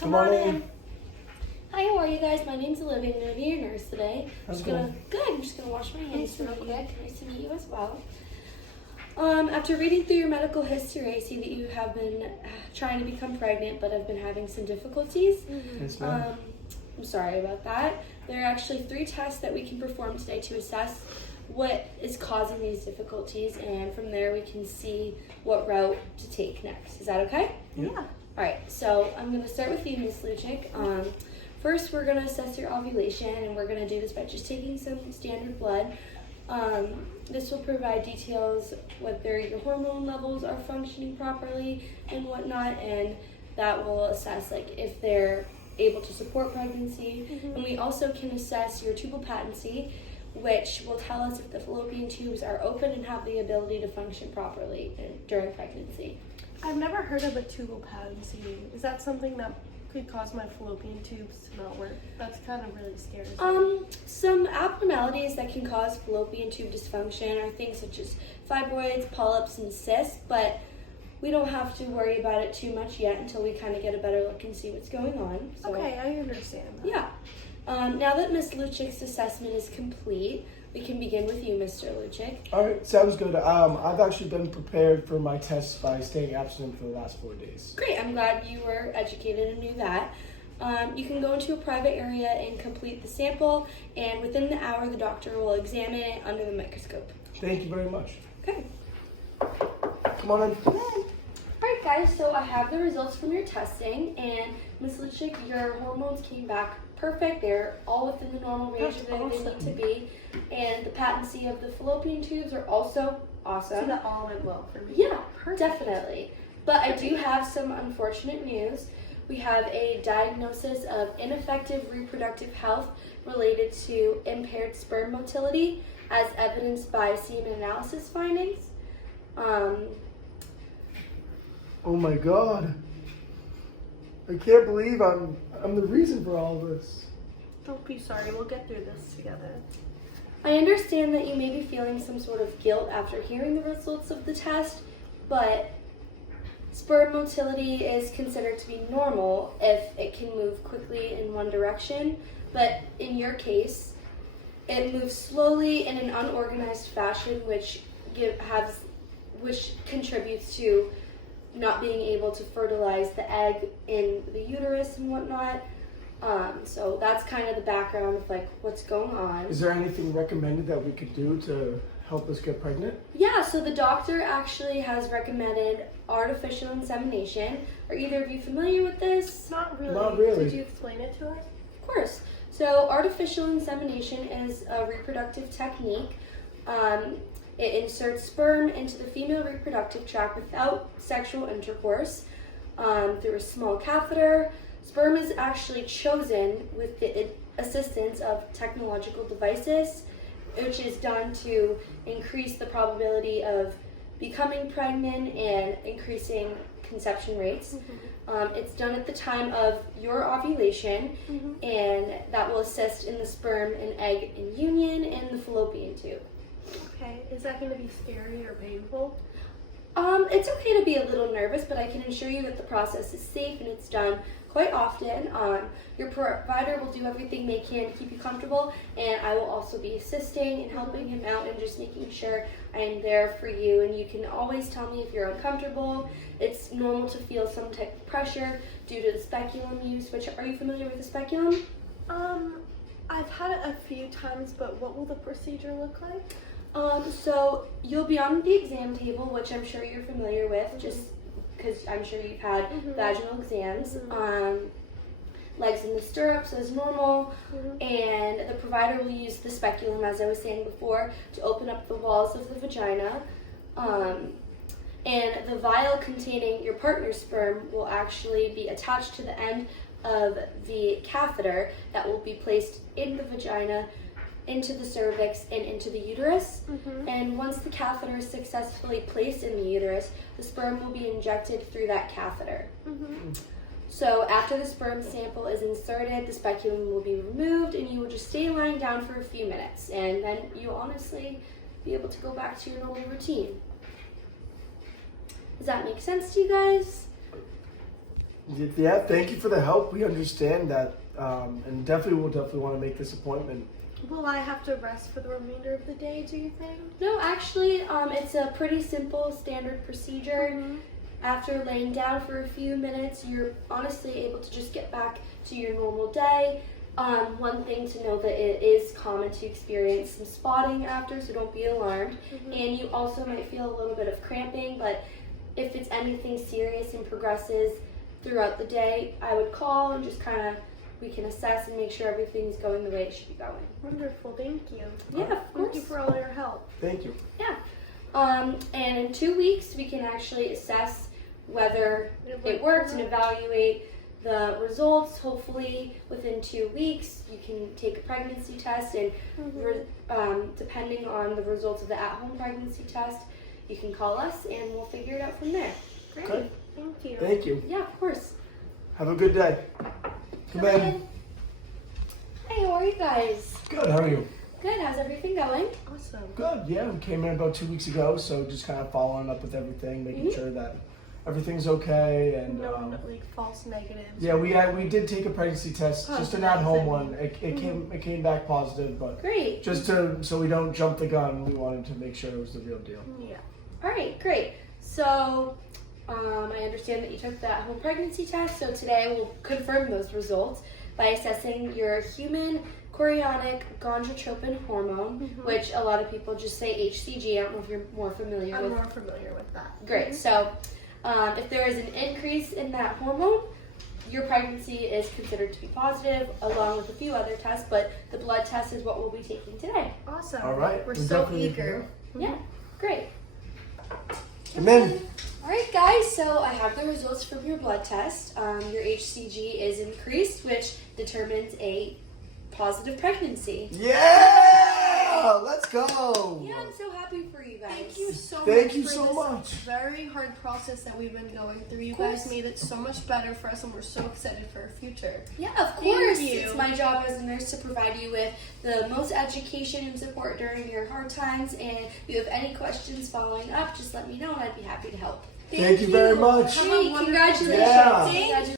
Come on in. Hi, how are you guys? My name's Olivia. I'm going to be your nurse today. How's it going? Good. I'm just going to wash my hands real quick. Nice to meet you as well. After reading through your medical history, I see that you have been trying to become pregnant, but have been having some difficulties. Yes, ma'am. I'm sorry about that. There are actually 3 tests that we can perform today to assess what is causing these difficulties, and from there we can see what route to take next. Is that okay? Yeah. All right, so I'm going to start with you, Ms. Luchik. First, we're going to assess your ovulation, and we're going to do this by just taking some standard blood. This will provide details whether your hormone levels are functioning properly and whatnot, and that will assess if they're able to support pregnancy. And we also can assess your tubal patency, which will tell us if the fallopian tubes are open and have the ability to function properly during pregnancy. I've never heard of a tubal patency. Is that something that could cause my fallopian tubes to not work? That's kind of really scary. Some abnormalities that can cause fallopian tube dysfunction are things such as fibroids, polyps, and cysts, but we don't have to worry about it too much yet until we kind of get a better look and see what's going on. So, okay, I understand that. Yeah. Now that Ms. Luchik's assessment is complete, we can begin with you, Mr. Luchik. All right, sounds good. I've actually been prepared for my tests by staying abstinent for the last 4 days. Great, I'm glad you were educated and knew that. You can go into a private area and complete the sample, and within the hour, the doctor will examine it under the microscope. Thank you very much. Okay. Come on in. Alright guys, so I have the results from your testing, and Ms. Luchik, your hormones came back perfect. They're all within the normal range of where they need to be, and the patency of the fallopian tubes are also awesome. So that all went well for me. Yeah, Perfect. definitely. But I do have some unfortunate news. We have a diagnosis of ineffective reproductive health related to impaired sperm motility, as evidenced by semen analysis findings. Oh my God. I can't believe I'm the reason for all this. Don't be sorry. We'll get through this together. I understand that you may be feeling some sort of guilt after hearing the results of the test, but sperm motility is considered to be normal if it can move quickly in one direction, but in your case, it moves slowly in an unorganized fashion, which contributes to not being able to fertilize the egg in the uterus and whatnot. So that's kind of the background of what's going on. Is there anything recommended that we could do to help us get pregnant? Yeah, so the doctor actually has recommended artificial insemination. Are either of you familiar with this? Not really. Not really. Could you explain it to us? Of course. So artificial insemination is a reproductive technique. It inserts sperm into the female reproductive tract without sexual intercourse through a small catheter. Sperm is actually chosen with the assistance of technological devices, which is done to increase the probability of becoming pregnant and increasing conception rates. It's done at the time of your ovulation, and that will assist in the sperm and egg in union and the fallopian tube. Okay. Is that going to be scary or painful? It's okay to be a little nervous, but I can assure you that the process is safe and it's done quite often. Your provider will do everything they can to keep you comfortable, and I will also be assisting and helping him out and just making sure I am there for you. And you can always tell me if you're uncomfortable. It's normal to feel some type of pressure due to the speculum use. Are you familiar with the speculum? I've had it a few times, but what will the procedure look like? So you'll be on the exam table, which I'm sure you're familiar with, just because I'm sure you've had vaginal exams. Legs in the stirrups as normal, and the provider will use the speculum, as I was saying before, to open up the walls of the vagina. And the vial containing your partner's sperm will actually be attached to the end of the catheter that will be placed in the vagina, into the cervix, and into the uterus. And once the catheter is successfully placed in the uterus, the sperm will be injected through that catheter. So after the sperm sample is inserted, the speculum will be removed, and you will just stay lying down for a few minutes, and then you'll honestly be able to go back to your normal routine. Does that make sense to you guys? Yeah, thank you for the help. We understand that, and we'll definitely want to make this appointment. Will I have to rest for the remainder of the day, do you think? No, actually, it's a pretty simple standard procedure. Mm-hmm. After laying down for a few minutes, you're honestly able to just get back to your normal day. One thing to know that it is common to experience some spotting after, so don't be alarmed. Mm-hmm. And you also might feel a little bit of cramping, but if it's anything serious and progresses throughout the day, I would call and just we can assess and make sure everything's going the way it should be going. Wonderful, thank you. Yeah, of course. Thank you for all your help. Thank you. Yeah. And in 2 weeks, we can actually assess whether it worked and evaluate the results. Hopefully, within 2 weeks, you can take a pregnancy test, and depending on the results of the at-home pregnancy test, you can call us, and we'll figure it out from there. Great. Okay. Thank you. Thank you. Yeah, of course. Have a good day. Come in. Hey, how are you guys? Good. How are you? Good. How's everything going? Awesome. Good. Yeah, we came in about 2 weeks ago, so just kind of following up with everything, making sure that everything's okay, and No, like false negatives. yeah, we did take a pregnancy test, just an at-home one. It came back positive, but Great. just so we don't jump the gun, we wanted to make sure it was the real deal. Yeah. All right, great. So, I understand that you took the at-home pregnancy test, so today we'll confirm those results by assessing your human chorionic gonadotropin hormone, which a lot of people just say HCG. I don't know if you're more familiar with. I'm more familiar with that. Great. So, if there is an increase in that hormone, your pregnancy is considered to be positive, along with a few other tests, but the blood test is what we'll be taking today. Awesome. All right. We're we so definitely need to eager. Yeah, great. Come in. All right, guys, so I have the results from your blood test. Your HCG is increased, which determines a positive pregnancy. Yeah! Let's go! Yeah, I'm so happy for you guys. Thank you so much. Thank you for so this much. very hard process that we've been going through. You course. guys made it so much better for us, and we're so excited for our future. Yeah, of course. you. It's my job as a nurse to provide you with the most education and support during your hard times. And if you have any questions following up, just let me know, and I'd be happy to help. Thank you very much. Have a Hey, wonderful congratulations. Yeah. Congratulations.